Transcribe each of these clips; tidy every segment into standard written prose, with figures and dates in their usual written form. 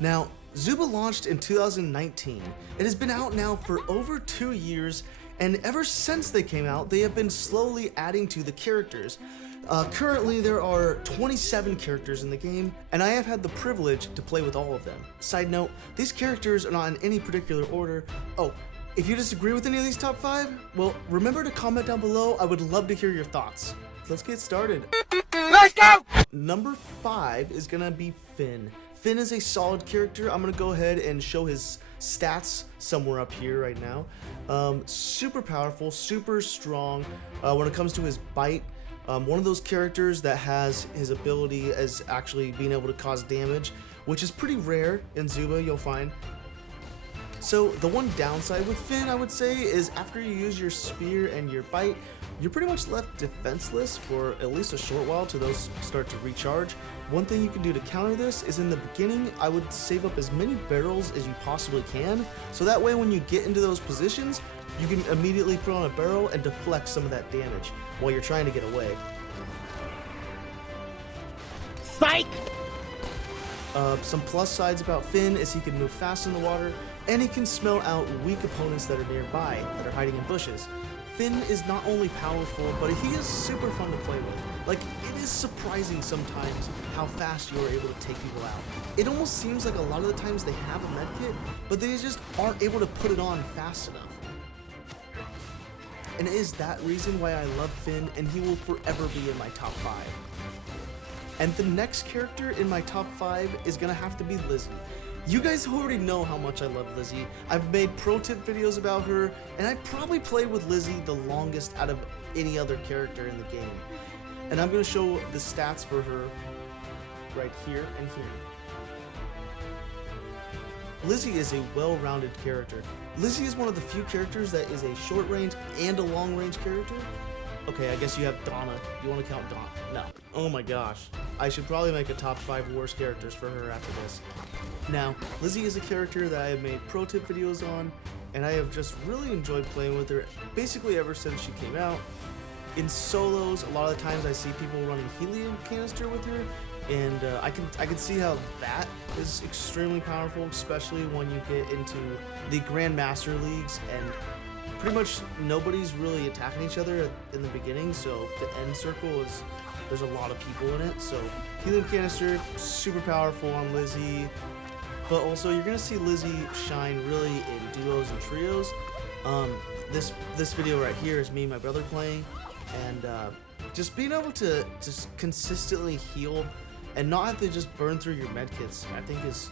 Now, Zuba launched in 2019. It has been out now for over 2 years, and ever since they came out, they have been slowly adding to the characters. Currently, there are 27 characters in the game, and I have had the privilege to play with all of them. Side note, these characters are not in any particular order. Oh, if you disagree with any of these top 5, well, remember to comment down below. I would love to hear your thoughts. Let's get started. Let's go! Number 5 is gonna be Finn. Finn is a solid character. I'm gonna go ahead and show his stats somewhere up here right now. Super powerful, super strong when it comes to his bite. One of those characters that has his ability as actually being able to cause damage, which is pretty rare in Zuba, you'll find. So the one downside with Finn, I would say, is after you use your spear and your bite, you're pretty much left defenseless for at least a short while till those start to recharge. One thing you can do to counter this is in the beginning, I would save up as many barrels as you possibly can, so that way when you get into those positions, you can immediately put on a barrel and deflect some of that damage while you're trying to get away. Psych! Some plus sides about Finn is he can move fast in the water, and he can smell out weak opponents that are nearby, that are hiding in bushes. Finn is not only powerful, but he is super fun to play with. Like, it is surprising sometimes how fast you are able to take people out. It almost seems like a lot of the times they have a medkit, but they just aren't able to put it on fast enough. And it is that reason why I love Finn, and he will forever be in my top 5. And the next character in my top 5 is gonna have to be Lizzie. You guys already know how much I love Lizzie. I've made pro tip videos about her, and I probably played with Lizzie the longest out of any other character in the game. And I'm gonna show the stats for her right here and here. Lizzie is a well-rounded character. Lizzie is one of the few characters that is a short range and a long range character. Okay, I guess you have Donna. You want to count Donna? No. Oh my gosh. I should probably make a top 5 worst characters for her after this. Now, Lizzie is a character that I have made pro tip videos on, and I have just really enjoyed playing with her basically ever since she came out. In solos, a lot of the times I see people running helium canister with her, and I can see how that is extremely powerful, especially when you get into the Grandmaster leagues, and pretty much nobody's really attacking each other in the beginning, so the end circle is, there's a lot of people in it. So helium canister, super powerful on Lizzie, but also you're gonna see Lizzie shine really in duos and trios. This video right here is me and my brother playing, and just being able to just consistently heal and not have to just burn through your medkits, I think is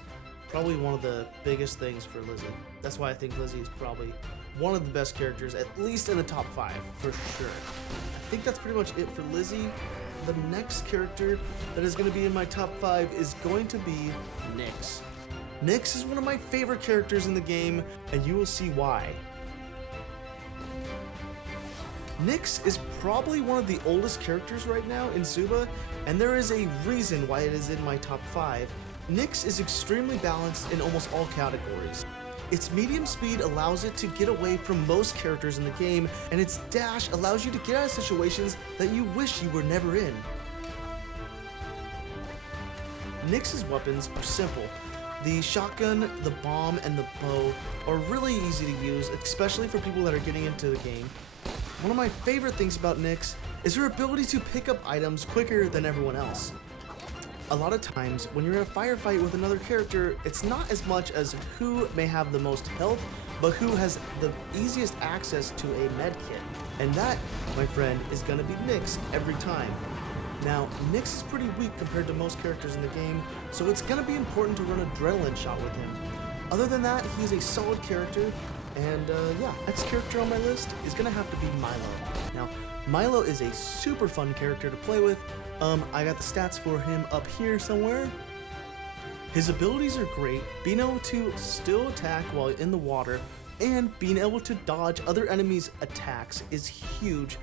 probably one of the biggest things for Lizzie. That's why I think Lizzie is probably one of the best characters, at least in the top 5, for sure. I think that's pretty much it for Lizzie. The next character that is going to be in my top 5 is going to be Nyx. Nyx is one of my favorite characters in the game, and you will see why. Nyx is probably one of the oldest characters right now in Zuba, and there is a reason why it is in my top 5. Nyx is extremely balanced in almost all categories. Its medium speed allows it to get away from most characters in the game, and its dash allows you to get out of situations that you wish you were never in. Nyx's weapons are simple. The shotgun, the bomb, and the bow are really easy to use, especially for people that are getting into the game. One of my favorite things about Nyx is her ability to pick up items quicker than everyone else. A lot of times, when you're in a firefight with another character, it's not as much as who may have the most health, but who has the easiest access to a medkit. And that, my friend, is gonna be Nyx every time. Now, Nyx is pretty weak compared to most characters in the game, so it's gonna be important to run an adrenaline shot with him. Other than that, he's a solid character, and yeah, next character on my list is gonna have to be Milo. Now, Milo is a super fun character to play with. I got the stats for him up here somewhere. His abilities are great, being able to still attack while in the water, and being able to dodge other enemies' attacks is huge.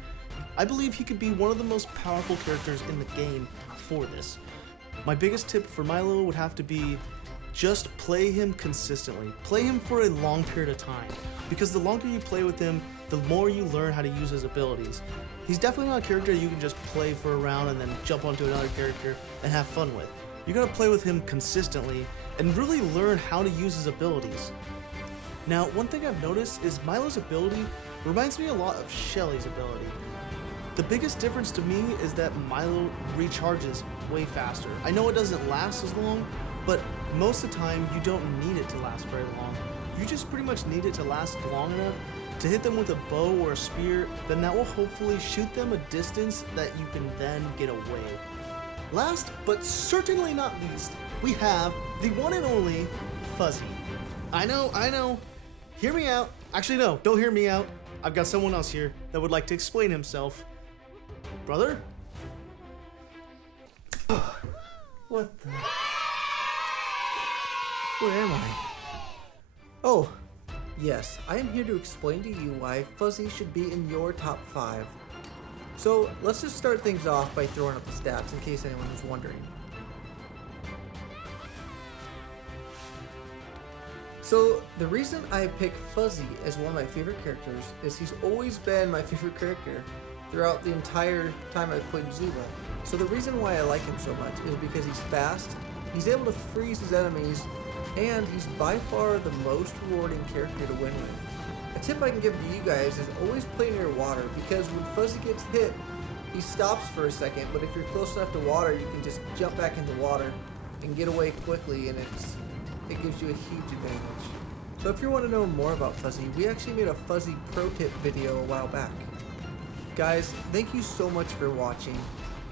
I believe he could be one of the most powerful characters in the game for this. My biggest tip for Milo would have to be just play him consistently. Play him for a long period of time, because the longer you play with him, the more you learn how to use his abilities. He's definitely not a character you can just play for a round and then jump onto another character and have fun with. You gotta play with him consistently, and really learn how to use his abilities. Now, one thing I've noticed is Milo's ability reminds me a lot of Shelly's ability. The biggest difference to me is that Milo recharges way faster. I know it doesn't last as long, but most of the time you don't need it to last very long. You just pretty much need it to last long enough to hit them with a bow or a spear, then that will hopefully shoot them a distance that you can then get away. Last, but certainly not least, we have the one and only Fuzzy. I know. Hear me out. Actually, no, don't hear me out. I've got someone else here that would like to explain himself. Brother? What the? Where am I? Oh, yes, I am here to explain to you why Fuzzy should be in your top 5. So, let's just start things off by throwing up the stats in case anyone is wondering. So, the reason I pick Fuzzy as one of my favorite characters is he's always been my favorite character throughout the entire time I've played Zuba. So the reason why I like him so much is because he's fast, he's able to freeze his enemies, and he's by far the most rewarding character to win with. A tip I can give to you guys is always play near water, because when Fuzzy gets hit, he stops for a second, but if you're close enough to water, you can just jump back into water and get away quickly, and it gives you a huge advantage. So if you want to know more about Fuzzy, we actually made a Fuzzy pro tip video a while back. Guys, thank you so much for watching.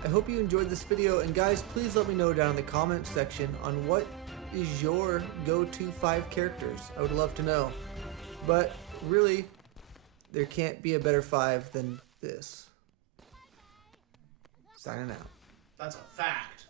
I hope you enjoyed this video, and guys, please let me know down in the comment section on what is your go-to 5 characters. I would love to know. But really, there can't be a better 5 than this. Signing out. That's a fact.